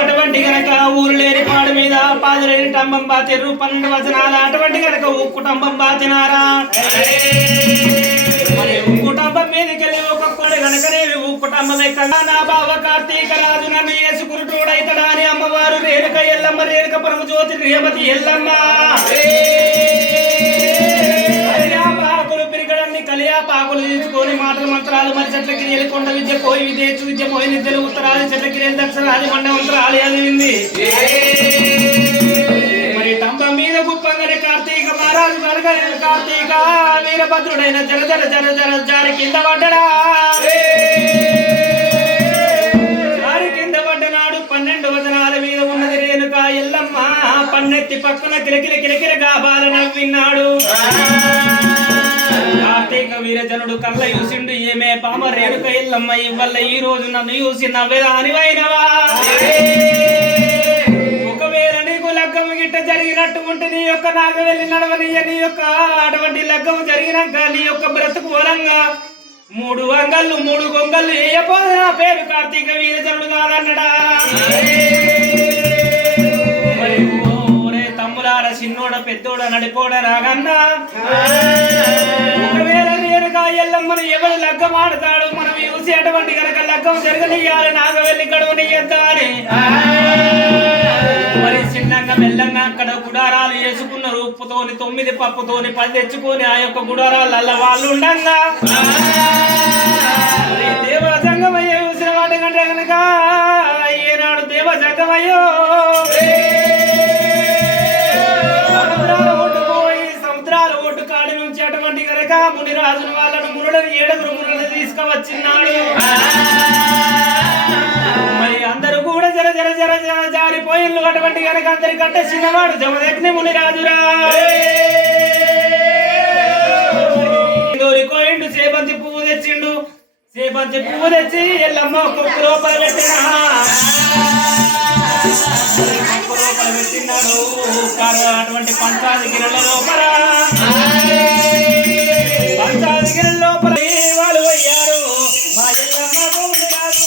అటువంటి గనక ఊరు లేని పాడు మీద పాదులేని టంబం బాతిరు 12 వచనాల అటువంటి గనక కుటుంబం బాతినారా కుటుంబం మీదకెళ్ళి ఒక్కొక్కడు గనకనే కుటుంబం ఎక్కడా నా బావ కార్తీక రాజు నన్ను యేసుకురుటోడైతడా అని అమ్మవారు రేణుక ఎల్లమ్మ రేణుక పరమ జ్యోతి రేవతి ఎల్లమ్మ కలియాపాకులు తీసుకొని మాటలు మంత్రాలు మరి చెట్లకి కొండ విద్య కోయి విదేశ విద్య పోయి నిద్యలు ఉత్తరాది చెట్లకి దక్షిణాది మండమంత్రాలు చదివింది మరి టంబ మీద గుప్పంగని కార్తీక మహారాజు కనుక కార్తీక వీరభద్రుడైన జర జర జర జర జారి కింద పడ్డడా జారి కింద పడ్డనాడు 12 వచనాల మీద ఉన్నది రేణుక ఎల్లమ్మ పన్నెత్తి పక్కన కిలకిల కిలకిల గాబాల నవ్విన్నాడు కార్తీక వీరజనుడు కళ్ళ చూసిండు ఏమే పామ రేణుక ఎల్లమ్మ ఇవ్వల్ల ఈ రోజు నన్ను చూసి నవ్వేదా అనివైనవా ఒకవేళ నీకు లగ్గం గిట్ట జరిగినట్టు ఉంటే నీ యొక్క నాకు వెళ్ళి నడవనియ నీ యొక్క అటువంటి లగ్గం జరిగినాక నీ యొక్క బ్రతుకు వరంగా 3 అంగళ్ళు 3 గొంగళ్ళు వేయపోదు నా పేరు కార్తీక వీరజనుడు కాదన్నడా తమ్ములార చిన్నోడ పెద్దోడ నడిపోడ రాగన్నా ఒకవేళ రేణుక ఎల్లమ్మను ఎవరు లగ్గం ఆడతాడు మనం చూసి అటువంటి కనుక లగ్గం జరగనియ్యాలి నాకు వెళ్ళి గడవనియ్యద్దా అని మరి చిన్నంగా మెల్లంగా అక్కడ గుడారాలు వేసుకున్నారు ఉప్పుతోని 9 పప్పుతోని 10 తెచ్చుకొని ఆ యొక్క గుడారాల వాళ్ళు ఉండంగా దేవజంగమయ్య చూసిన వాటి కంటే కనుక ఈనాడు దేవజంగమయ్యో సముద్రాల ఒడ్డు కాడి నుంచి అటువంటి గనక మునిరాజును వాళ్ళను మునులను 7 మునులను తీసుకువచ్చిన్నాడు మరి అందరూ కూడా జర జర జర జర జారిపోయిళ్ళు అటువంటి గనక అందరికంటే చిన్నవాడు జమదగ్ని మునిరాజురా కోయిండు సేబంతి పువ్వు తెచ్చిండు సేబంతి పువ్వు తెచ్చి ఎల్లమ్మ కొక్కు లోపల పెట్టినాడు అటువంటి పంచాది గిరల లోపల వాళ్ళు అయ్యారు మా ఎల్లమ్మ భూమి రాజు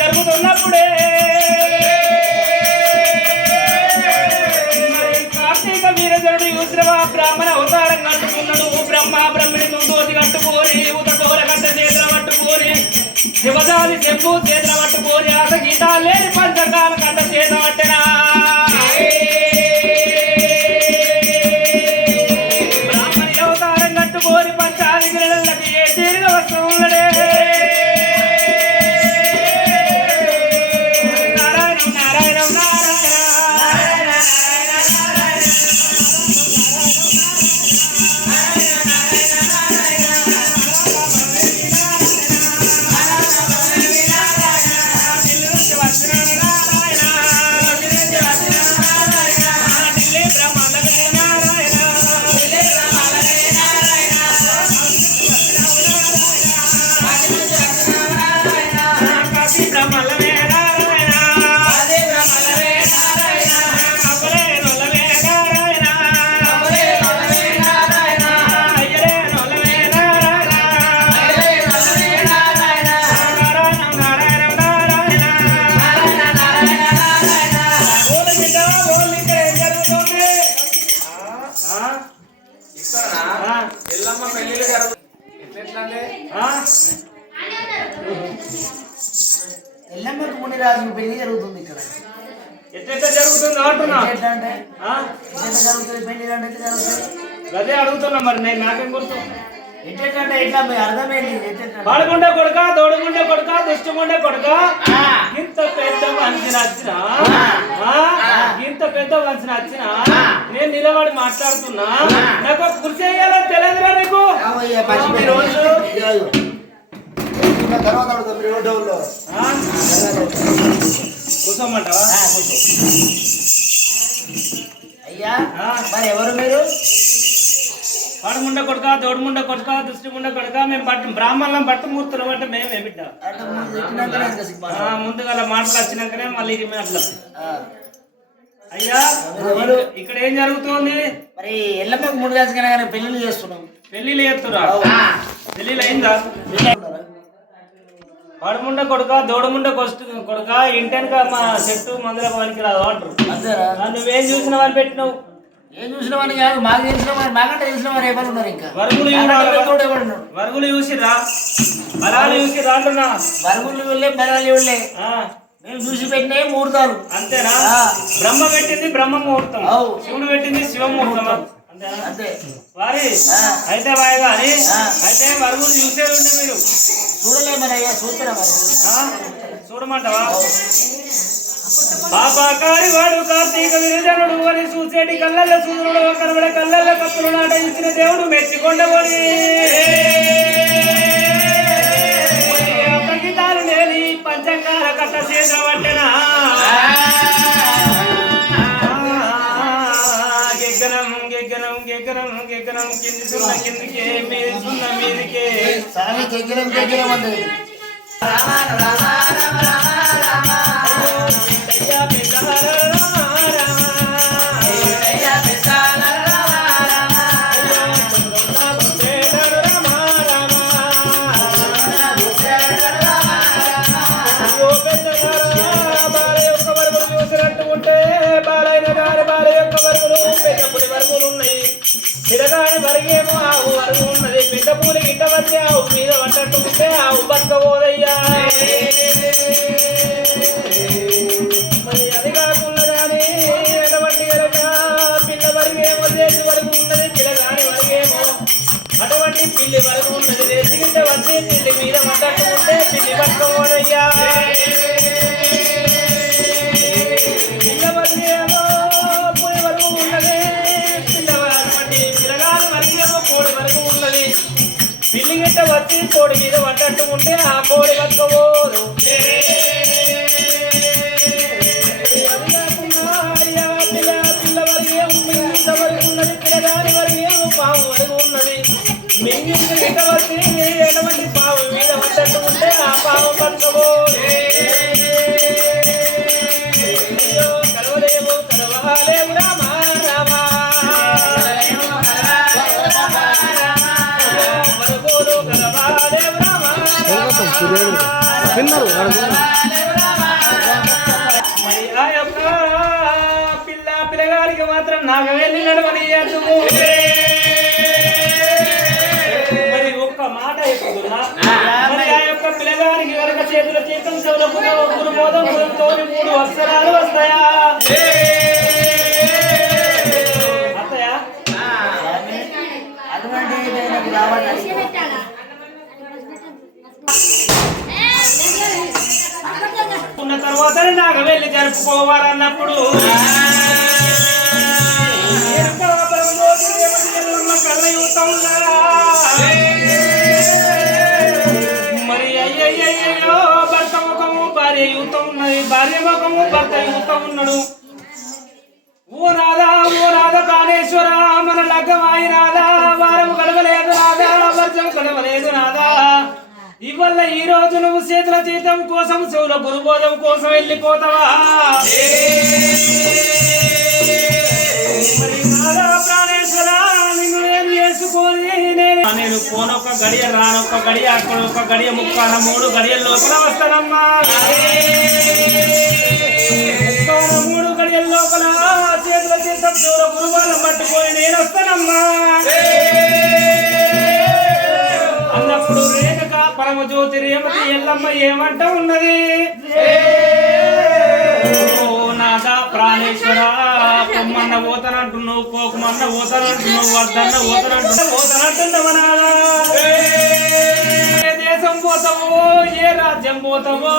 జరుగుతున్నప్పుడే కార్తీక వీరజనుడు యూశ్రవ బ్రాహ్మణ అవతారం కట్టుకున్నాడు బ్రహ్మ బ్రహ్మణి తుందోతి కట్టుకోని ఉతకోల కట్ట చేతుల పట్టుకోని శివజాలి చెంపు చేతుల పట్టుకోని ఆట గీతాలు లేని పంచకాల కట్ట చేత పట్టినా బ్రాహ్మణి అవతారం కట్టుకోని పంచాది గిరలకి ఏ తీరుగా వస్తూ ఉన్నడే బ్రహ్మలమే నారాయణ అదే బ్రహ్మలమే నారాయణ అపరే నొలమే నారాయణ అపరే నొలమే నారాయణ అయ్యరే నొలమే నారాయణ అయ్యరే నొలమే నారాయణ నారాయణ నారాయణ నారాయణ నారాయణ నారాయణ నారాయణ ఓల బిడ్డ ఓలిక ఏం జరుగుతుంది ఇక్కడ ఎల్లమ్మ పెళ్ళిళ్ళు జరుగుతుంది ఎట్లంటే ఎల్లమ్మకు ముని రాజు పెళ్లి జరుగుతుంది ఇక్కడ. ఎట్లా జరుగుతుంది అంటున్నా జరుగుతుంది పెళ్లి జరుగుతుంది అదే అడుగుతున్నా మరి నేను నాకేం గుర్తు ఎట్లంటే ఎట్లా అర్థమైంది పాడుకుంటే కొడుక దోడుకుంటే కొడుక దుష్టముండే కొడుక ఇంత పెద్ద మనిషి నచ్చిన ఇంత పెద్ద మనిషి నచ్చిన నేను నిలబడి మాట్లాడుతున్నా నాకు కృషి చేయాలో తెలియదురా నీకు కూర్చోమంటావా అయ్యా మరి ఎవరు మీరు పడముండ కొడుక దోడుముండ కొడుక దుష్టిముండ కొడుక మేము పట్టు బ్రాహ్మణులం పట్టు మూర్తులం అంటే మేమే బిడ్డ ముందుగా మాటలు వచ్చినాకనే మళ్ళీ అట్లా అయ్యా ఇక్కడ ఏం జరుగుతుంది మరి ఎల్లమ్మకు మూడు రాజుగా పెళ్లిళ్ళు చేస్తున్నాం పెళ్లిళ్ళు చేస్తురా పెళ్లిళ్ళు అయిందా పడముండ కొడుక దోడుముండ కొడుక ఇంటెనక మా చెట్టు మందుల పనికి రాదు అంటారు నువ్వేం చూసిన వాళ్ళు పెట్టినావు ఏం చూసిన వాడిని కాదు మాకు తెలిసిన వారు మాకంటే తెలిసిన వారు ఎవరు ఉన్నారు ఇంకా వరుగులు చూసిరా బలాలు చూసిరా అంటున్నా వరుగులు వెళ్ళే బలాలు వెళ్ళే మేము చూసి పెట్టినే ముహూర్తాలు అంతేనా బ్రహ్మ పెట్టింది బ్రహ్మ ముహూర్తం శివుడు పెట్టింది శివ ముహూర్తం అంతే వారి అయితే వాయి గాని అయితే వరుగులు చూసే ఉండే మీరు చూడలే మరి అయ్యా చూస్తారా మరి చూడమంటావా పాపకారి వాడు కార్తీక విరజనుడు అని చూసేటి కళ్ళల్లో సూర్యుడు కనబడే కళ్ళల్లో కప్పులు నాట ఇచ్చిన దేవుడు మెచ్చికొండబడి సంగీతాలు నేలి పంచంగాల కట్ట చేత పట్టెనా గెగ్గనం గెగ్గనం గెగ్గనం గెగ్గనం కింది సున్న కిందికే మీది సున్న మీదికే స్వామి గెగ్గనం గెగ్గనం అంటే పిల్లగాని వరిగేమో ఆవు వరుగు ఉన్నది బిడ్డ పూలు గిట్ట వచ్చి ఆవు మీద పడ్డట్టు ఉంటే ఆవు బతకపోదయ్యా మరి అది కాకుండా కానీ ఎటువంటి కనుక పిల్ల వరిగేమో రేసి వరకు ఉన్నది పిల్లగాని వరిగేమో అటువంటి పిల్లి వరకు ఉన్నది రేసి గిట్ట వచ్చి పిల్లి మీద పడ్డట్టు ఉంటే పిల్లి పట్టుకోదయ్యా పిల్ల వరిగేమో పూలి వరకు ఉన్నది కోడి వరకు ఉన్నది పిల్లి గిట్ట వచ్చి కోడి మీద పడ్డట్టు ఉంటే ఆ కోడి బతకపోదు పిల్ల వరకు ఉన్నది పిల్లగాని వరకు పాము వరకు ఉన్నది మింగిట గిట్ట వచ్చి ఎటువంటి పాము మీద పడ్డట్టు ఉంటే ఆ పాము బతకపోదు కలవలేవు కలవాలేవు రామా రామా పిల్లగారికి మాత్రం నాకు వెళ్ళి నడవనియద్దు మరి ఒక్క మాట ఎక్కుతున్నా మరి ఆ యొక్క పిల్లగారికి కనుక చేతుల చేతుల చెవులకు గురుబోధం తోని 3 అక్షరాలు వస్తాయా అత్తయా ఉన్న తర్వాత నాకు వెళ్ళి జరుపుకోవాలన్నప్పుడు మరి అయ్యయ్యో భర్త ముఖము భార్య యువత ఉన్నది భార్య ముఖము భర్త యువత ఉన్నాడు ఓ నాద ప్రాణేశ్వర మన లగ్గం ఆయి నాదా వారం గడవలేదు నాదా వర్షం గడవలేదు నాదా ఇవల్ల ఈ రోజు నువ్వు చేతుల జీతం కోసం చెవుల గురుబోధం కోసం వెళ్ళిపోతావా మరి నాదా ప్రాణేశ్వర నిన్ను ఏం చేసుకొని నేను పోనొక్క గడియ రానొక్క గడియ అక్కడ ఒక గడియ ముక్కాన 3 గడియల లోపల వస్తానమ్మా 3 గడియల లోపల చేతుల జీతం చెవుల గురుబోధం పట్టుకొని నేను వస్తానమ్మా అన్నప్పుడు రేణుక పరమజ్యోతి రేవతి ఎల్లమ్మ ఏమంట ఉన్నది నాదా ప్రాణేశ్వర పొమ్మన్న పోతానంటున్నావు పోకమన్న పోతానంటున్నావు వద్దన్న పోతానంటున్నావు నాదా ఏ దేశం పోతావో ఏ రాజ్యం పోతావో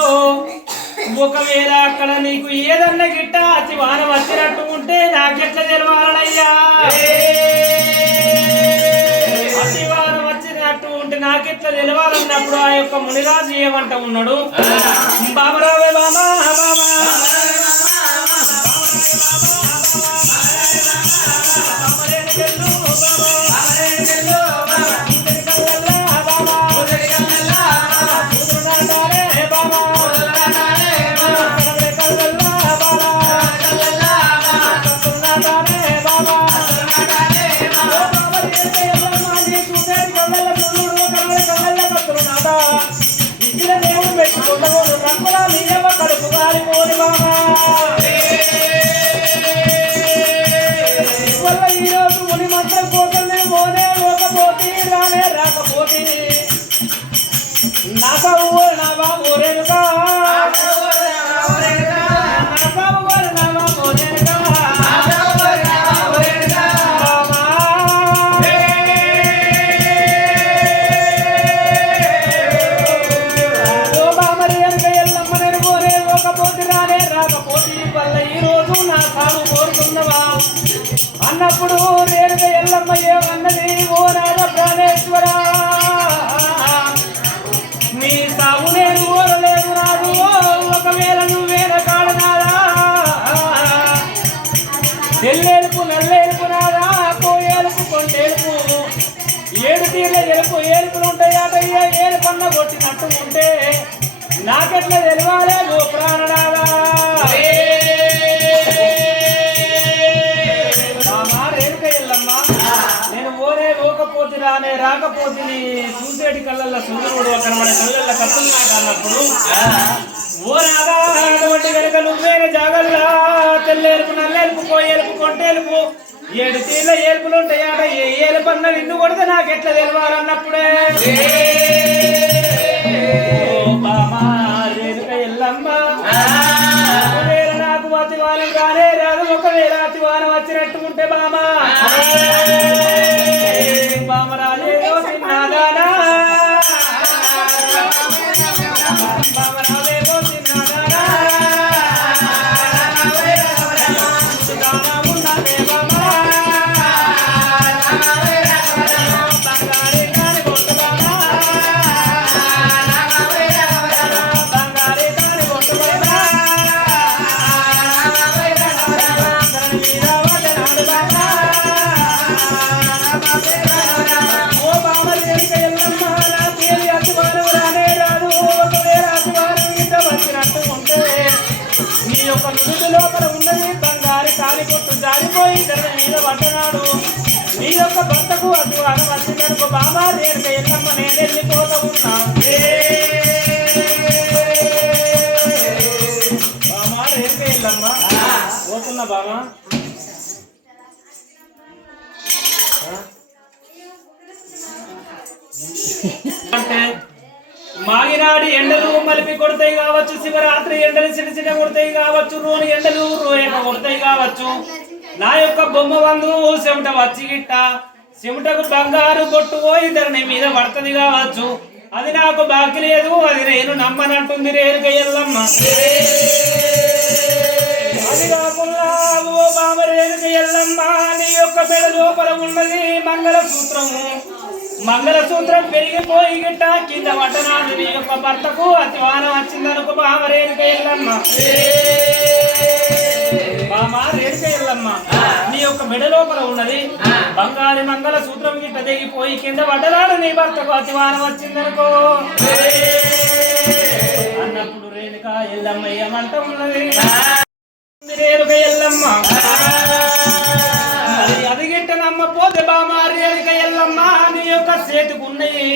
ఒకవేళ అక్కడ నీకు ఏదన్నా గిట్ట అతి వాన వచ్చినట్టు ఉంటే నాకెట్లా తెలవాలయ్యా అతి వాన వచ్చినట్టు ఉంటే నాకెట్లా తెలవాలన్నప్పుడు ఆ యొక్క మునిరాజు ఏమంట ఉన్నాడు బాబరావే బామా బామా ఈరోజు ముని మంత్రం కోసమే పోనే పోకపోతే రానే రాకపోతే నా బాబు నా బాబు రేణుకా అన్నప్పుడు రేణుక ఎల్లమ్మ ఏమన్నది ఓ నాద ప్రాణేశ్వర నీ సాగు నేను ఓరలేదు రాదు ఒకవేళ నువ్వేన కాడనాదా తెల్లేలుపు నల్లేలుపు నాదా కోయేలుపు కొండేలుపు 7 తీర్ల ఏలుపులు ఉంటాయట ఏలు పన్న కొట్టినట్టు ఉంటే నాకెట్లా తెలవాలే ఓ ప్రాణనాదా పోతి రానే రాకపోతే చూసేటి కళ్ళల్లో సూర్యుడు అక్కడ మన కళ్ళల్లో కప్పులు నాకన్నప్పుడు ఓ రాగా అటువంటి కనుక నువ్వేనే జాగల్లా తెల్లేలుపు నల్లేలుపు కోయేలుపు కొంటేలుపు 7 తీర్ల ఏలుపులు ఉంటాయాట ఏ ఏలుపన్న నిన్ను కొడితే నాకెట్లా తెలవాలన్నప్పుడే బామా రేణుక ఎల్లమ్మ ఒకవేళ నాకు అతివానం కానే రాదు ఒకవేళ అతివానం వచ్చినట్టు ఉంటే బామా బామరాజేదో చిన్నదానా బామరాజేదో చిన్నదానా ఉన్నదే బామా బంగారే కాని కొట్టు బామా బంగారే కాని కొట్టు బామా నీ యొక్క నుదుటి లోపల ఉన్నది బంగారు కాలి కొట్టు జారిపోయి ధర మీద పడ్డనాడు నీ యొక్క భర్తకు అటు అని వచ్చిందనుకో బాబా రేణుక ఎల్లమ్మ నేను వెళ్ళిపోతా ఉన్నా బామా రేణుక ఎల్లమ్మ పోతున్నా బామా అంటే మాగినాడి ఎండలు మలిపి కొడతాయి కావచ్చు శివరాత్రి ఎండలు చిన్న చిన్న కొడతాయి కావచ్చు రోని ఎండలు రోయక కొడతాయి కావచ్చు నా యొక్క బొమ్మ వందు చెమట వచ్చి గిట్ట చెమటకు బంగారు కొట్టు పోయి ధరణి మీద పడుతుంది కావచ్చు అది నాకు బాకి లేదు అది నేను నమ్మనంటుంది రేణుక ఎల్లమ్మ అది కాకుండా ఓ బామ రేణుక ఎల్లమ్మ నీ యొక్క మెడ లోపల ఉన్నది మంగళసూత్రం పెరిగిపోయి గిట్ట కింద పట్టనాడు నీ యొక్క భర్తకు అతివానం వచ్చిందనుకో బామ రేణుక ఎల్లమ్మ బామ రేణుక ఎల్లమ్మ ఎల్లమ్మ నీ యొక్క మెడ లోపల ఉన్నది బంగారు మంగళ సూత్రం గిట్ట తెగిపోయి కింద పడ్డరాడు నీ భర్తకు అతివారం వచ్చిందనుకో అన్నప్పుడు రేణుక ఎల్లమ్మ ఏమంట ఉన్నది రేణుక ఎల్లమ్మ అది గిట్ట నమ్మపోతే బామా రేణుక ఎల్లమ్మ నీ యొక్క చేతుకున్నయి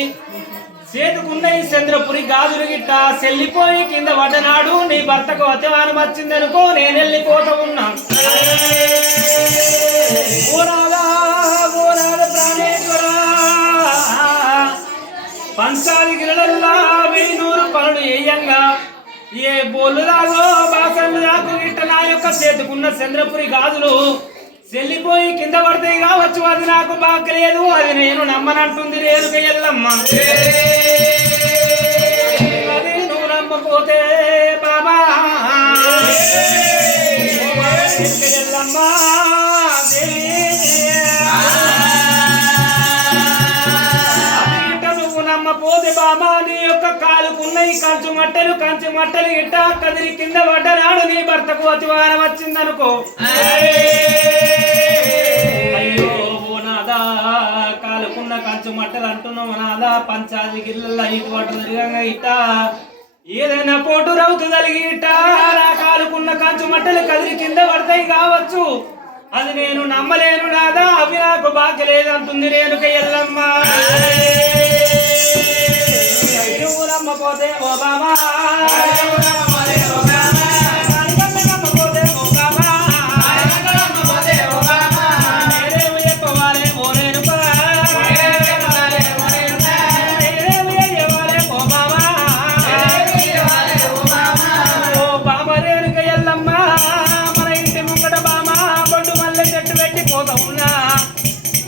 చంద్రపురి గాజులు గిట్ట చెల్లిపోయి కింద పడ్డనాడు నీ భర్తకు అతివారం వచ్చిందనుకో నేను వెళ్ళిపోతా ఉన్నా ప్రాణేశ్వర పంచాది గిరడల్లా 1000 పనులు వేయంగా ఏ బోలు రాగో బాసన్లు రాకు గిట్ట నా యొక్క చేతుకున్న చంద్రపురి గాజులు చెల్లిపోయి కింద పడతాయి కావచ్చు అది నాకు బాగలేదు అది నేను నమ్మనంటుంది రేణుక ఎల్లమ్మ అది నువ్వు నమ్మపోతే బాబా ఎల్లమ్మ నువ్వు నమ్మపోతే బాబా నీ యొక్క కాలుకున్నయి కంచు మట్టలు గిట్ట కదిరి కింద పడ్డనాడు నీ భర్తకు అతివారం వచ్చిందనుకో కాలుకున్న కంచు మట్టలు అంటున్నావు నాదా పంచాది గిర్ల ఇటు పట్టు తిరగంగా ఇట్ట ఏదైనా పోటు రౌతు కలిగి ఇట్ట నా కాలుకున్న కంచు మట్టలు కదిరి కింద పడతాయి కావచ్చు అది నేను నమ్మలేను నాదా అవి నాకు బాగలేదంటుంది రేణుక ఎల్లమ్మ నువ్వు నమ్మపోతే ఓ బాబా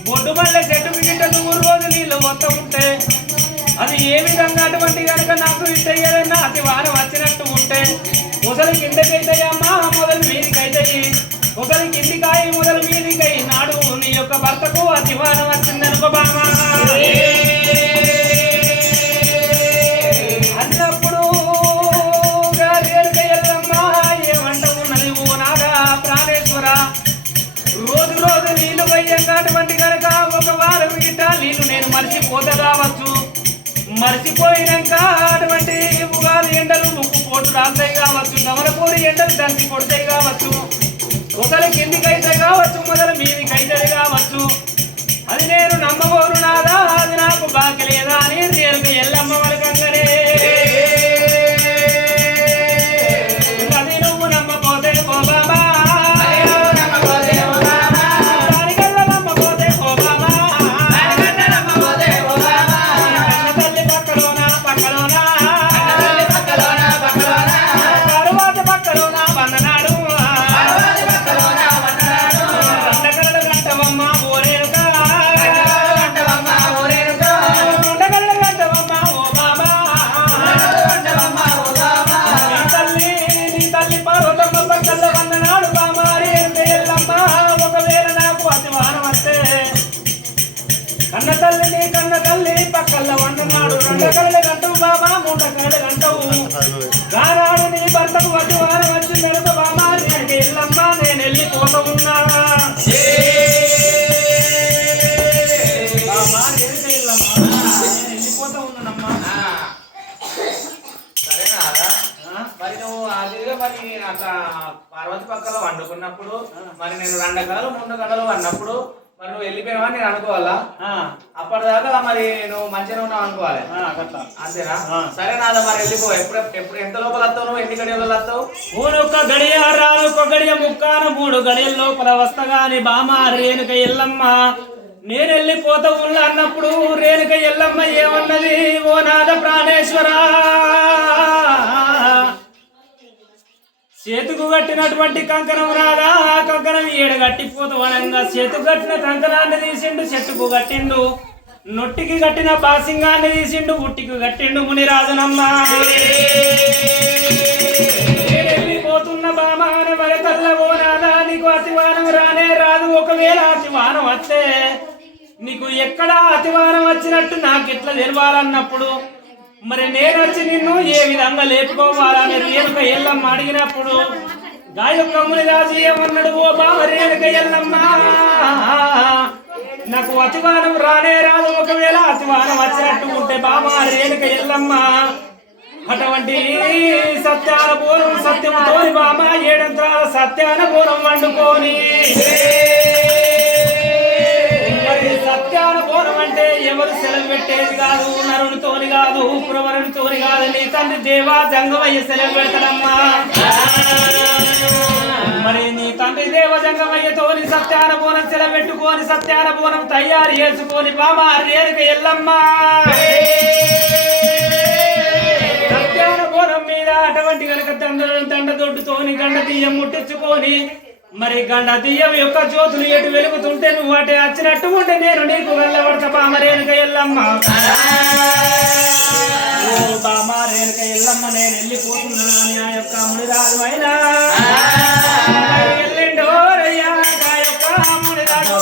బొడ్డు మళ్ళీ చెట్టుకు గిట్ట 100 రోజులు నీళ్ళు మొత్తం ఉంటే అది ఏ విధంగా అటువంటి కనుక నాకు ఇట్ట ఏదైనా అతి వారం వచ్చినట్టు ఉంటే మొదలు కిందకైతాయమ్మా మొదలు మీదికైతాయి ఒకరి కిందికాయ మొదలు మీదికై నాడు నీ యొక్క భర్తకు అతి వారం వచ్చిందనుకో బామా అన్నప్పుడు రేణుక ఎల్లమ్మ ఏమంట ఉన్నది ఓ నాగా ప్రాణేశ్వర రోజు నీళ్లు పోయేటువంటి కనుక ఒక వారం గిట్ట నీళ్లు నేను మర్చిపోతా కావచ్చు మర్చిపోయినాక అటువంటి ఉగాది ఎండలు ముక్కు పోటు రాస్తాయి కావచ్చు గమనపూరి ఎండలు దంచి కొడతాయి కావచ్చు ఒకరి కిందికైతే కావచ్చు మొదలు మీదికైతే కావచ్చు అది నేను నమ్మబోరు నాదా అది నాకు బాగలేదా అని రేణుక ఎల్లమ్మ వరకంగానే అది నువ్వు నమ్మపోతే ఓ బాబా కన్న తల్లి పక్కల్ల వంటనాడు 2 కళ్ళు గంటవు బాబా 3 కళ్ళు గంటవు రానాడు నీ భర్తకు వడ్డు వారం వచ్చి మెడత బాబా నేను ఎల్లమ్మ నేను వెళ్ళిపోతూ ఉన్నా బాబా నేను వెళ్ళిపోతూ ఉన్నానమ్మా సరేనా మరి నువ్వు ఆదిగా మరి అట్లా పార్వతి పక్కలో వండుకున్నప్పుడు మరి నేను 2 కళలు 3 కళలు అన్నప్పుడు మరి నువ్వు వెళ్ళిపోయావా నేను అనుకోవాలా అప్పటిదాకా మరి నువ్వు మంచిగా ఉన్నావు అనుకోవాలి అంతేనా సరే నాదా మరి వెళ్ళిపో ఎప్పుడు ఎంత లోపల వస్తావు నువ్వు ఎన్ని గడియల్లో వస్తావు ఒక్క గడియ రాను ఒక గడియ ముక్కాన 3 గడియల లోపల వస్తగాని బామ రేణుక ఎల్లమ్మ నేను వెళ్ళిపోతా ఉన్నా అన్నప్పుడు రేణుక ఎల్లమ్మ ఏమన్నది ఓ నాద ప్రాణేశ్వర చేతుకు కట్టినటువంటి కంకణం రాదా ఆ కంకణం ఏడు కట్టిపోతూ అనంగా చేతుకు కట్టిన కంకణాన్ని తీసిండు చెట్టుకు కట్టిండు నొట్టికి కట్టిన బాసింగాన్ని తీసిండు ఉట్టికి కట్టిండు మునిరాజునమ్మ వెళ్ళిపోతున్న బామాని మరి తల్లవో నాదా నీకు అతివానం రానే రాదు ఒకవేళ అతివానం వస్తే నీకు ఎక్కడ అతివానం వచ్చినట్టు నాకు ఎట్లా తెలవాలన్నప్పుడు మరి నేను వచ్చి నిన్ను ఏ విధంగా లేపుకోవాలని రేణుక ఎల్లమ్మ అడిగినప్పుడు గాయకమ్ముని రాజు ఏమన్నాడు ఓ బామరేనక ఎల్లమ్మ నాకు అతివానం రానే రాదు ఒకవేళ అతివానం వచ్చినట్టు ఉంటే బాబా రేణుక ఎల్లమ్మ అటువంటి సత్యాన పూర్వం సత్యముతోని బామ ఏడంత్రాల సత్యాన పూర్వం వండుకొని సత్యాన పూర్వం అంటే ఎవరు సెలవు పెట్టేది కాదు నరునితోని కాదు పురవరునితోని కాదు నీ తండ్రి దేవా జంగమయ్య సెలవు పెడతాడమ్మా మరి నీ తండ్రి దేవ జంగమయ్యతోని సత్యాన పూర్వం సెలవు పెట్టుకొని సత్యాన పూర్వం తయారు చేసుకొని బాబా రేణుక ఎల్లమ్మ సత్యానపురం మీద అటువంటి కనుక దండ దొడ్డుతోని గండ తీయం ముట్టించుకొని మరి గండ తీయం యొక్క జ్యోతులు ఎటు వెలుగుతుంటే నువ్వు అటే వచ్చినట్టు ఉంటే నేను నీకు వెళ్ళబడతా బామరేనుక ఎల్లమ్మ ఓ బామరేనుక ఎల్లమ్మ నేను వెళ్ళిపోతున్నాను ఆ యొక్క మునిరాజు అయినా వెళ్ళిండోరయ్యా ఆ యొక్క మునిరాజు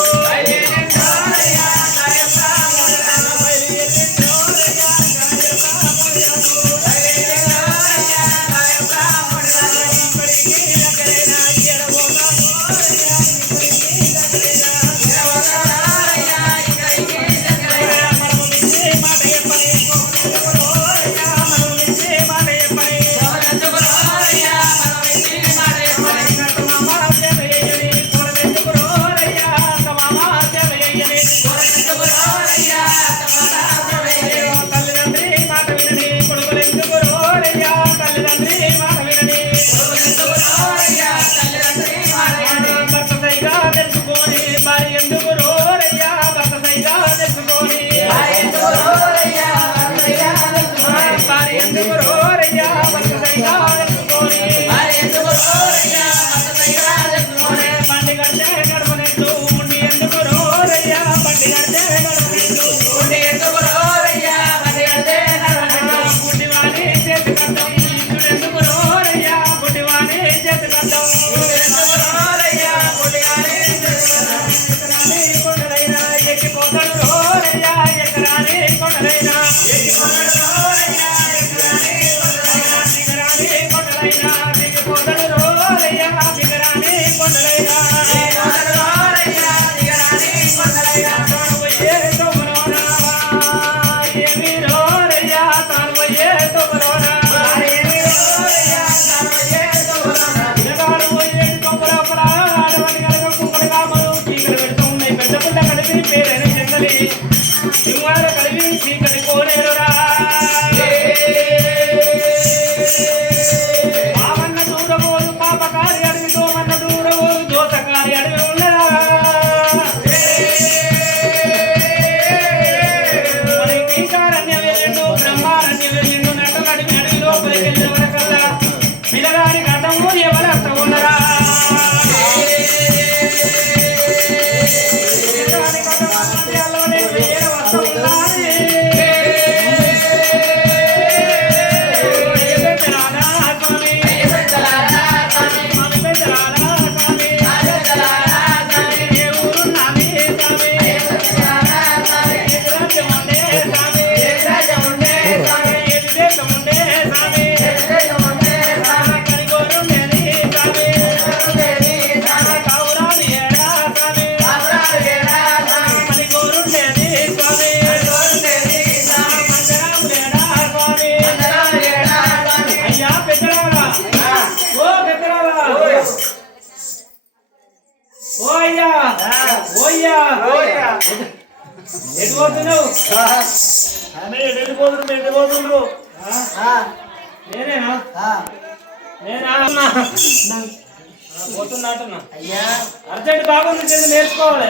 అర్జెంట్ బాగుంది నేర్చుకోవాలి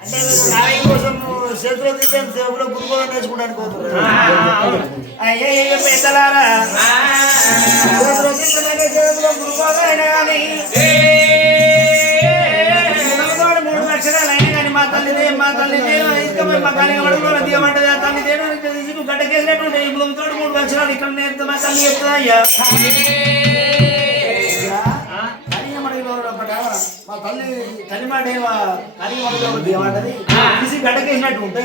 అంటే నాయకు కోసం చేతిలో తీసే సేవలో గురుకులం నేర్చుకోవడానికి పోతున్నారు అయ్యే పెద్దలారా చేతిలో తీసే సేవలో గురుకులం అయినా కానీ 3 లక్షలు అయినా కానీ మా తల్లిదే ఇంకా మా కాలి అడుగులో దిగమంటది ఆ తల్లి దేనికి గడ్డ కేసినట్టుంటే ఈ భూమితో 3 లక్షలు ఇక్కడ నేర్పుతా మా తల్లి చెప్తుందా అయ్యా మా తల్లి తల్లిమాట ఏమంటది తీసి గడ్డకేసినట్టు ఉంటే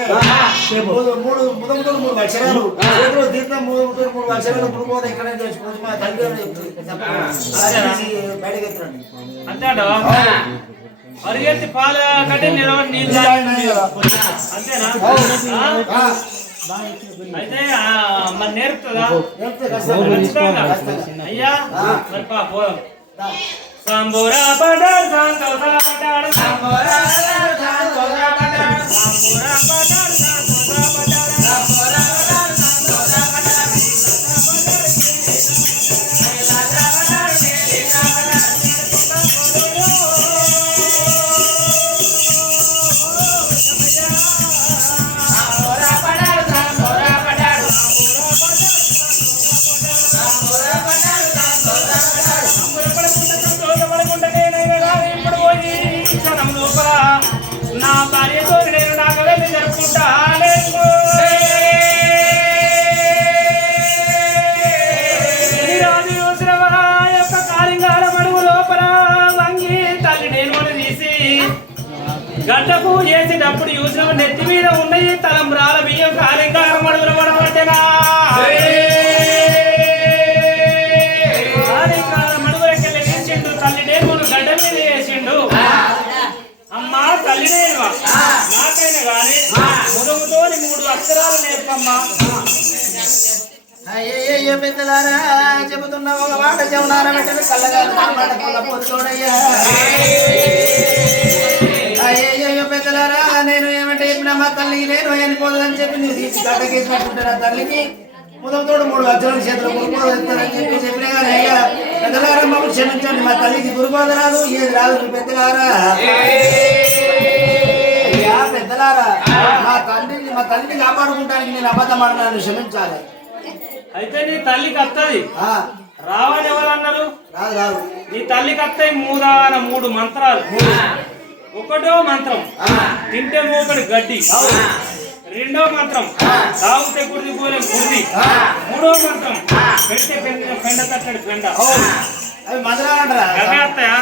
మూడు ముదముదలు 3 అక్షరాలు చేతిలో తీర్థం 3 అక్షరాలు పురుపోతే ఎక్కడైనా తెచ్చుకోవచ్చు మా తల్లి బయటకి ఎత్తురండి అంతేటా పరిగెత్తి పాల కట్టి నిలబడి నీళ్ళు అంతేనా అయితే మరి నేర్పుతుందా అయ్యా మరి పోదాం సంబోరా పడాడు సంతోషా పడాడు సంబోరా సంతోషా పడాడు సంబోరా పడాడు సంతోషా పడాడు సంబోరా పడాడు సంతోషా పడాడు నా భార్యతో నేను నాకు వెళ్ళి జరుపుకుంటా యొక్క కాలింగాల మడుగు లోపల వంగి తల్లి నేను తీసి గడ్డకు చేసేటప్పుడు చూసిన నెత్తి మీద ఉన్నాయి తలంబ్రాల బియ్యం కాలింగాల మడుగుల పడబట్టేనా కాలింగాల మడుగులకెళ్ళి వేసిండు తల్లి నేను గడ్డ మీద వేసిండు అమ్మా తల్లినేవా నాకైనా గాని ముదముతోని 3 అక్షరాలు నేర్పమ్మా అయ్యయ్యో పెద్దలారా చెబుతున్నా ఒక మాట చెవునారా పెట్టని కళ్ళగా మాట కళ్ళ పొద్దుడయ్యా అయ్యయ్యో పెద్దలారా నేను ఏమంటే చెప్పినా మా తల్లికి నేను వెళ్ళిపోదని చెప్పి నేను తీసి గడ్డకేసినట్టుంటే నా తల్లికి ముదముతోడు 3 అక్షరాలు చేతిలో గురుపోదని చెప్పి చెప్పినా కానీ అయ్యా పెద్దలారా మాకు క్షమించండి మా తల్లికి గురుబోధ రాదు ఏది రాదు పెద్దలారా అయ్యా పెద్దలారా మా తల్లిని కాపాడుకుంటానికి నేను అబద్ధం ఆడినాను క్షమించాలి అయితే నీ తల్లికి అత్తది రావని ఎవరు అన్నారు రాదు నీ తల్లికి అత్తయి 3 మంత్రాలు ఒకటో మంత్రం తింటే మోకడి గడ్డి రెండో మంత్రం తాగితే కుర్ది పోలే కుర్ది మూడో మంత్రం పెడితే పెండ తట్టడి పెండ అవి మంత్రాలంటారా గవే అత్తయా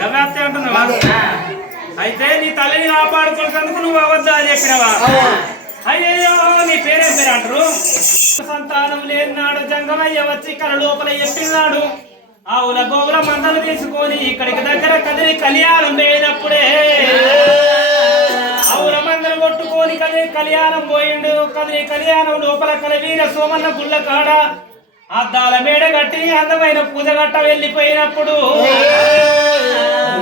గవే అత్తయ్య అంటున్నావా అయితే నీ తల్లిని కాపాడుకున్నందుకు నువ్వు అబద్ధాలు చెప్పినవా అయ్యో నీ పేరేం పేరు అంటారు సంతానం లేనాడు జంగమయ్య వచ్చి కల లోపల చెప్పినాడు ఆవుల గోవుల మందలు తీసుకొని ఇక్కడికి దగ్గర కదిలి కళ్యాణం పోయినప్పుడే ఆవుల మందలు కొట్టుకొని కదిలి కళ్యాణం పోయిండు కదిలి కళ్యాణం లోపల కలవీర సోమన్న గుళ్ళ కాడ అద్దాల మేడ కట్టి అందమైన పూజ గట్ట వెళ్ళిపోయినప్పుడు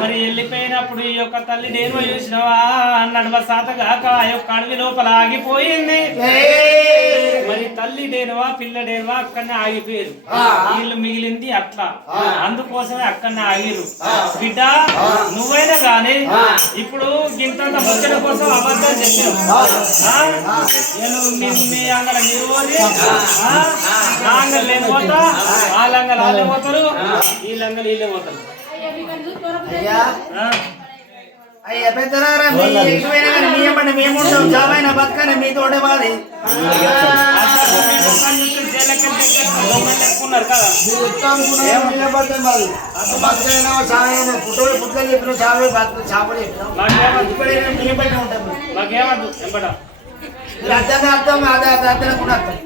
మరి వెళ్ళిపోయినప్పుడు ఈ యొక్క తల్లి నేను చూసినవా నడవ సాతగాక ఆ యొక్క అడవి లోపల ఆగిపోయింది మరి తల్లి డేనువా పిల్ల డేనువా అక్కడనే ఆగిపోయారు వీళ్ళు మిగిలింది అట్లా అందుకోసమే అక్కడనే ఆగిరు బిడ్డ నువ్వైనా గాని ఇప్పుడు గింతంత ముచ్చట కోసం అబద్ధాలు చెప్పాను మీ అంగళ నిరువని నా అంగల్ నేను పోతా వాళ్ళ అంగలు వాళ్ళే పోతారు వీళ్ళ అంగలు వీళ్ళే పోతారు అయ్యా పెద్దలారా మేముంటాం జామైన బతకని మీతోటే బాధి పుట్టలు చెప్పిన చావే చాపలు చెప్పినాం మాకేమద్దు ఎంపట అర్థమే అర్థం అదే అర్థం కూడా అర్థం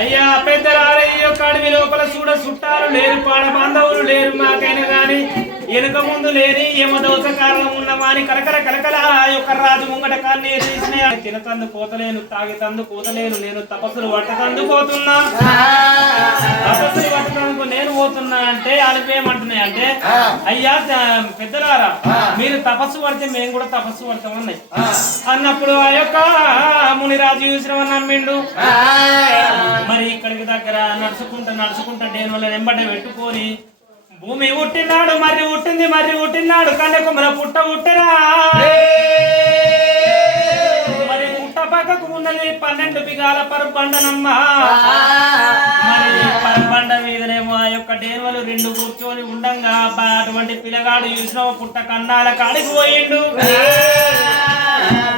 అయ్యా పెద్దరారయ్య అడవి లోపల చూడ చుట్టాలు లేరు పాడ బాంధవులు లేరు మాకైనా గాని వెనుక ముందు లేని ఏమదోస కారణం ఉన్నమాని కలకల కలకల యొక్క రాజు ముంగట కాన్ని తీసిన తినతందు పోతలేను తాగితందు పోతలేను నేను తపస్సులు పట్టకందు పోతున్నా తపస్సులు పట్టకందుకు నేను పోతున్నా అంటే అలిపేయమంటున్నాయి అంటే అయ్యా పెద్దలారా మీరు తపస్సు పడితే మేము కూడా తపస్సు పడతామన్నాయి అన్నప్పుడు ఆ యొక్క మునిరాజు చూసిన నమ్మిండు మరి ఇక్కడికి దగ్గర నడుచుకుంటా నేను వాళ్ళ వెంబడి పెట్టుకొని భూమి పుట్టినాడు మర్రి పుట్టినాడు కన్యకుమర పుట్ట పుట్టినా మరి పుట్ట పక్కకు ఉన్నది 12 బిగాల పరబండనమ్మ మరి పరబండ మీదనేమో ఆ యొక్క డేరువలు 2 కూర్చొని ఉండంగా అటువంటి పిల్లగాడు చూసిన పుట్ట కన్నాల కాడికి పోయిండు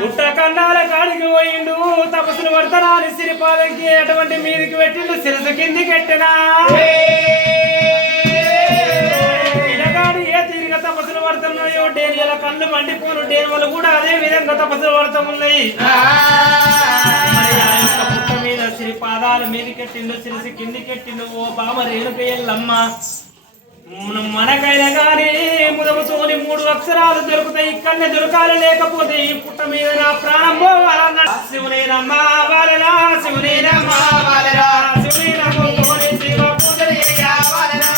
పుట్ట కన్నాల కాడికి పోయిండు తపస్సులు వర్తనాలు సిరిపాదకి అటువంటి మీదికి పెట్టిండు శిరస కిందికి ఎట్టినా ఇలాగాడు ఏ తీరిగా తపస్సులు వర్తున్నాయో డేరియల కళ్ళు మండిపోను డేరువలు కూడా అదే విధంగా తపస్సులు వర్తమున్నాయి పుట్ట మీద సిరిపాదాల మీదికెట్టిండు శిరస కిందికెట్టిండు ఓ బామ రేణుక ఎల్లమ్మ మనకైనా గానీ ముదముతోని 3 అక్షరాలు దొరుకుతాయి ఇక్కడనే దొరకాలి లేకపోతే ఈ పుట్ట మీద నా ప్రాణం పోవాలన్నాడు శివుని రమ్మా వాలరా శివుని రమ్మా వాలరా శివుని రమ్మోని శివ పూజలు చేయావాలరా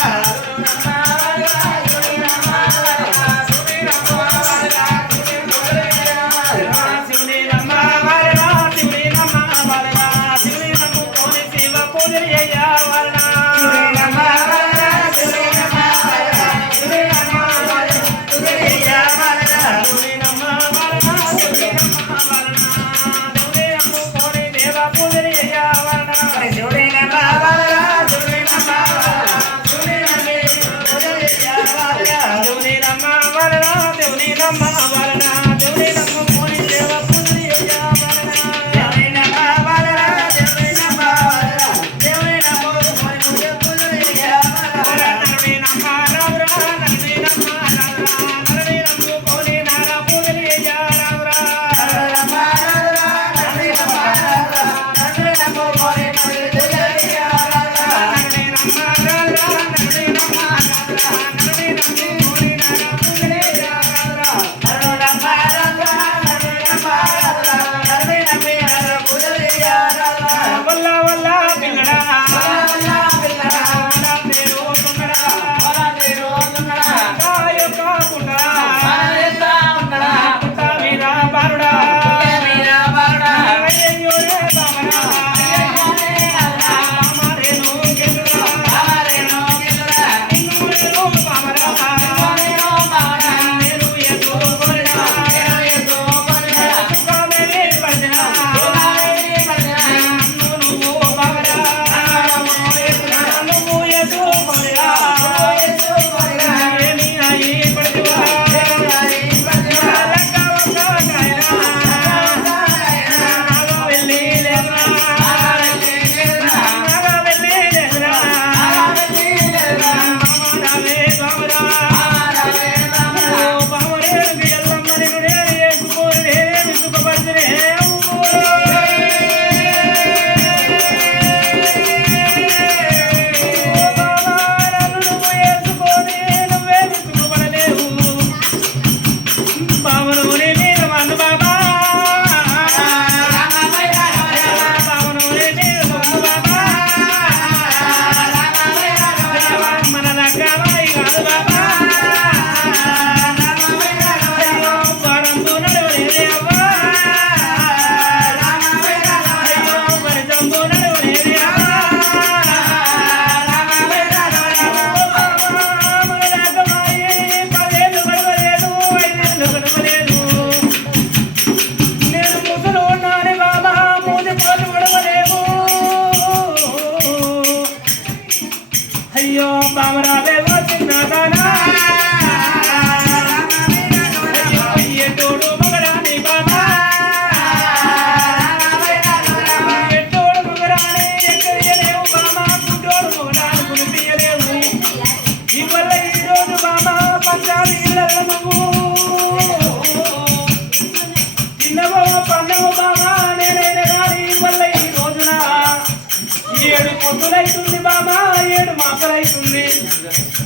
శివుని రమ్మా వాలరా శివుని రమ్మా వాలరా శివుని రమ్మోని శివ పూజలు చేయావాలరా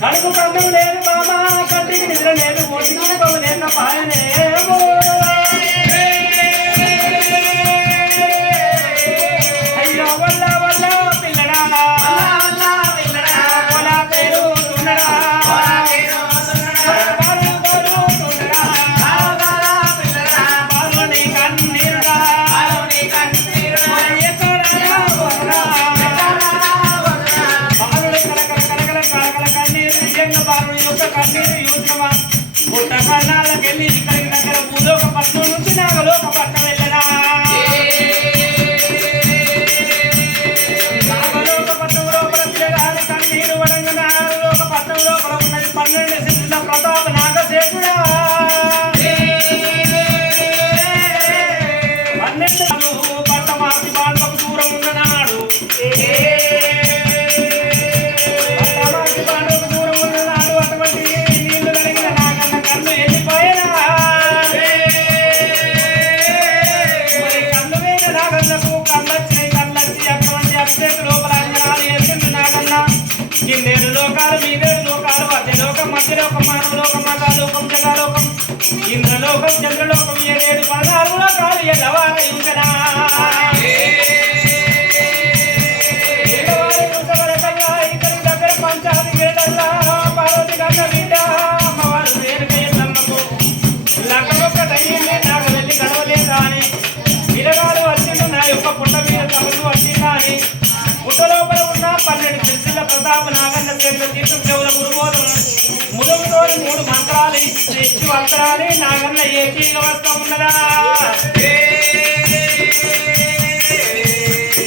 కడుపు కన్నం లేదు బాబా కంటికి నిద్ర లేదు ఒంటికి లేక పాయనేమో అయ్యో వల్ల వల్ల పిల్లడా వల్ల పేరు తున్నడా కన్నాళ్ళకెళ్ళి ఇక్కడికి దగ్గర భూలోక పట్నం నుంచి నాగలోక పట్నం వెళ్ళనా నాగలోక పట్నం లోపల పిల్లగాలి కన్నీరు వడంగా నాగలోక పట్నం లోపల ఉన్నది 12 సిద్ధుల ప్రతాప నాగశేషుడా లోకం చంద్రలోకం ఏడు 16 లోకాలు ఎల్లవారై ఉందనా పంచాది గేటల్లా పార్వతి గంగ బిడ్డ అమ్మవారు వేరుకయ్యమ్మకు లగ్గొక్కటయ్యింది నాకు వెళ్ళి గడవలేదా అని పిల్లగాడు వచ్చిండు నా యొక్క పుట్ట మీద తమను వచ్చిందా అని పుట్ట లోపల ఉన్న 12 శిల్పిల ప్రతాప నాగన్న పేర్లు తీసు చెవుల గురుబోధం ములుగుతో 3 మంత్రాలు ఇచ్చి మంత్రాలు నాగన్న ఏకీగా వస్తా ఉన్నదా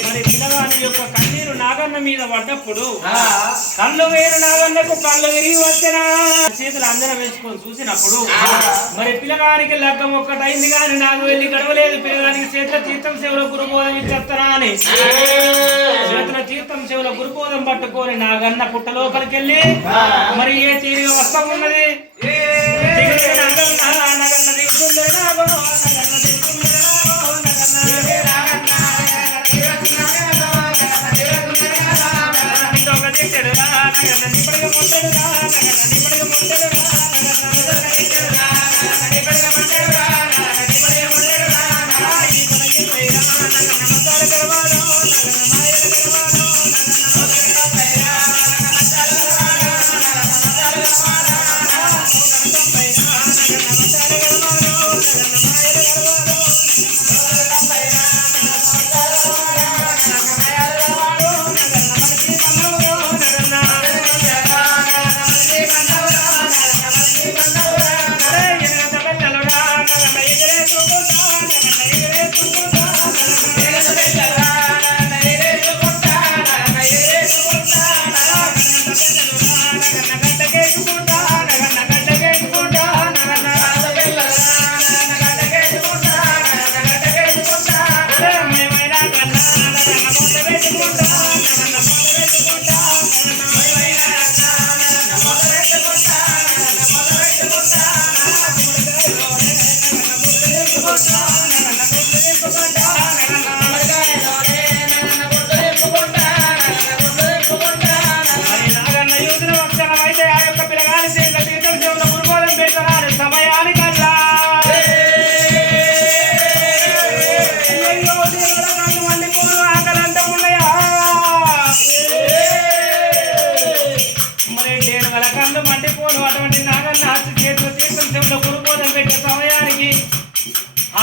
మరి పిల్లగాడి యొక్క కన్నీరు నాగన్న మీద పడ్డప్పుడు కళ్ళు వేరు నాగన్నకు కళ్ళు విరిగి వచ్చిన చేతులు అందరం వేసుకొని చూసినప్పుడు మరి పిల్లగానికి లగ్గం ఒక్కటైంది కానీ నాకు వెళ్ళి గడవలేదు పిల్లగానికి చేతుల తీర్థం సేవల గురుబోధం ఇచ్చేస్తారా అని చేతుల తీర్థం సేవల గురుబోధం పట్టుకొని నాగన్న పుట్ట లోపలికి వెళ్ళి మరి ఏ తీరిగా వస్తా ఉన్నది నగన్న దిగుతుంది నాగో నగన్న దిగుతుంది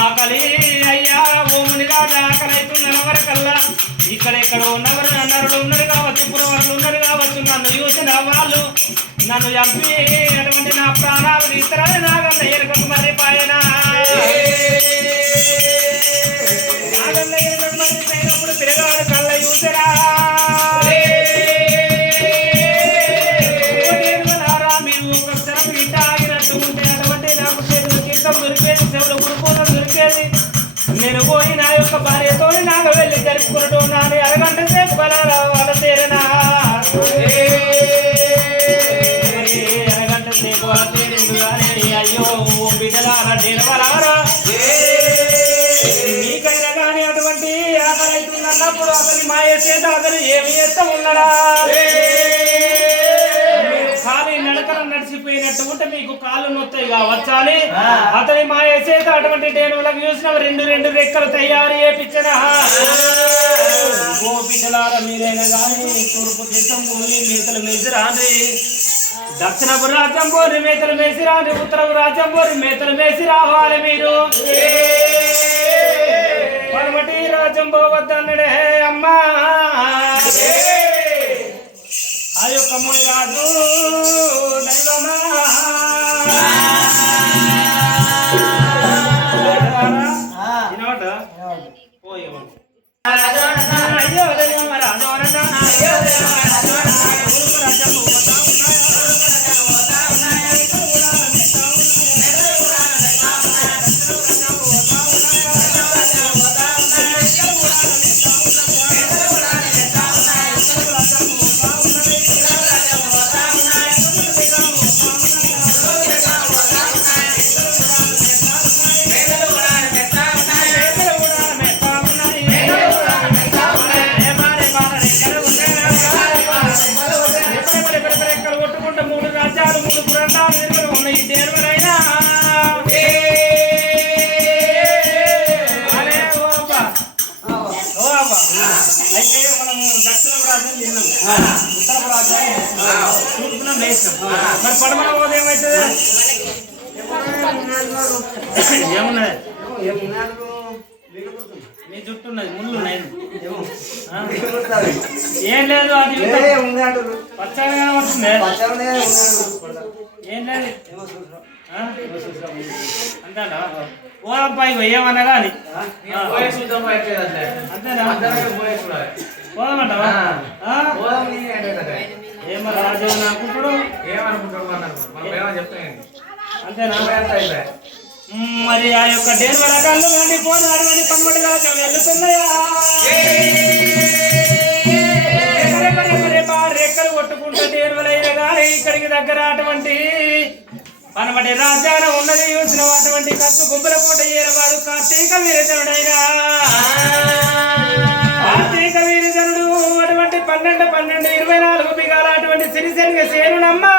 ఆకలి అయ్యా ఓముని రాజా ఆకలి అవుతున్న వరకల్లా ఇక్కడెక్కడో నగరు నరుడు ఉన్నారు కావచ్చు పురవరులు ఉన్నారు కావచ్చు నన్ను చూసిన వాళ్ళు నన్ను చంపి అటువంటి నా ప్రాణాలు తీస్తారని నాగన్న ఎరుకకు మర్రిపాయనా నాగన్న ఎరుకకు మర్రిపోయినప్పుడు పిల్లగాడు కళ్ళ చూసిరా మీరు ఒక క్షణం ఇట్ట ఆగినట్టు ఉంటే అటువంటి నాకు చేతులు తీర్థం దొరికేది చెవులు గురుపోతం దొరికేది నేను పోయి నా యొక్క భార్యతో నాకు వెళ్ళి జరుపుకున్నట్టు నాని అరగంట సేపు వాళ్ళ తేరనా అరగంట సేపు వాళ్ళ తేరింది కానీ అయ్యో బిడ్డలారా డేనవరారా మీకైనా కానీ అటువంటి ఆకలి అవుతుంది అన్నప్పుడు అతని మాయ చేత అతను ఏమి చేస్తా ఉన్నాడా ఖాళీ నడకలు నడిచిపోయినట్టు ఉంటే మీకు కాళ్ళు నొత్తాయి కావచ్చా అని అతని మా చేత అటువంటి డేనులకు చూసిన 2 రెక్కలు తయారు చేపించనా గోపికలార మీరైనా కానీ తూర్పు దేశం పోయి మేతలు మేసిరాండి దక్షిణపు రాజ్యం పోని మేతలు మేసిరాండి ఉత్తరపు రాజ్యం పోని మేతలు మేసి రావాలి మీరు పడమటి రాజ్యం పోవద్దన్నడే అమ్మా ఆ యొక్క ముని రాజు దైవమా అయ్యో ఉత్తరపు రాజ్యాన్ని తూర్పున వేసినాం. మరి పడమర పోతే ఏమవుతుంది? ఏమున్నది? నీ జుట్టు ఉన్నది, ముళ్ళు ఉన్నాయి. ఏం లేదు, అది పచ్చగా వస్తుంది. ఏం లేదు అంతేనా? ఓరబ్బాయి ఏమన్నా కానీ అంతేనా? పోదామంటావా? ఏమన్నా రాజు అనుకుంటాడు, అంతేనా? మరి ఆ యొక్క డేరు రకాలు కానీ పోనాడు అని పన్నుడుగా వెళ్తున్నాయా? రెక్కలు కొట్టుకుంటూ డేరువలైన కానీ ఇక్కడికి దగ్గర అటువంటి పనమటి రాజ్యాన ఉన్నది చూసిన అటువంటి ఖర్చు గుంపుల పూట ఏరవాడు కార్తీక వీరజనుడైనా. కార్తీక వీరజనుడు అటువంటి 12 24 బిగాల అటువంటి సిరిశనిగ సేనునమ్మా.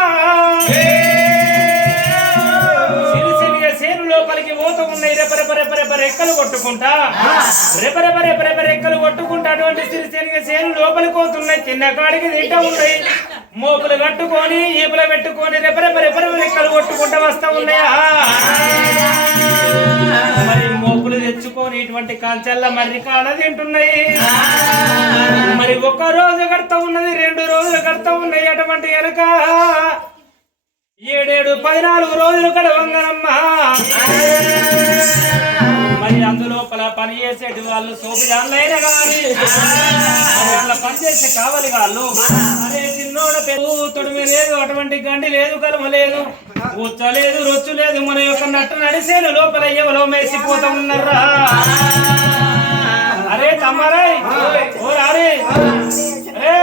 సిరిశనిగ సేను లోపలికి పోతూ ఉన్నాయి రెక్కలు కొట్టుకుంటా. రెక్కలు కొట్టుకుంటా అటువంటి సిరిశనిగ సేను లోపలికి పోతున్నాయి. చిన్న కాడికి తింటా ఉన్నాయి. మోపులు కట్టుకొని ఈపులు పెట్టుకొని రెక్కలు కొట్టుకుంటా వస్తా ఉన్నాయా? మరి మోపులు తెచ్చుకొని ఇటువంటి కాంచెల్ల మర్రి కాడ తింటున్నాయి. మరి 1 రోజు కడతా ఉన్నది, 2 రోజులు కడతా ఉన్నాయి. అటువంటి వెనక 7 14 రోజులు కడవంగనమ్మా. మరి అందులోపల పని చేసేటి వాళ్ళు సోపిదాన్లైనా కానీ అట్లా పనిచేసే కావాలి వాళ్ళు. అరే చిన్నోడ తొడిమి లేదు, అటువంటి గండి లేదు, కలుమ లేదు, ఉచ్చలేదు, రొచ్చు లేదు. మన యొక్క నట్టు నడిసేను లోపల ఎవరో మేసిపోతా ఉన్నారా? అరే తమ్మారే ఓ రారే రే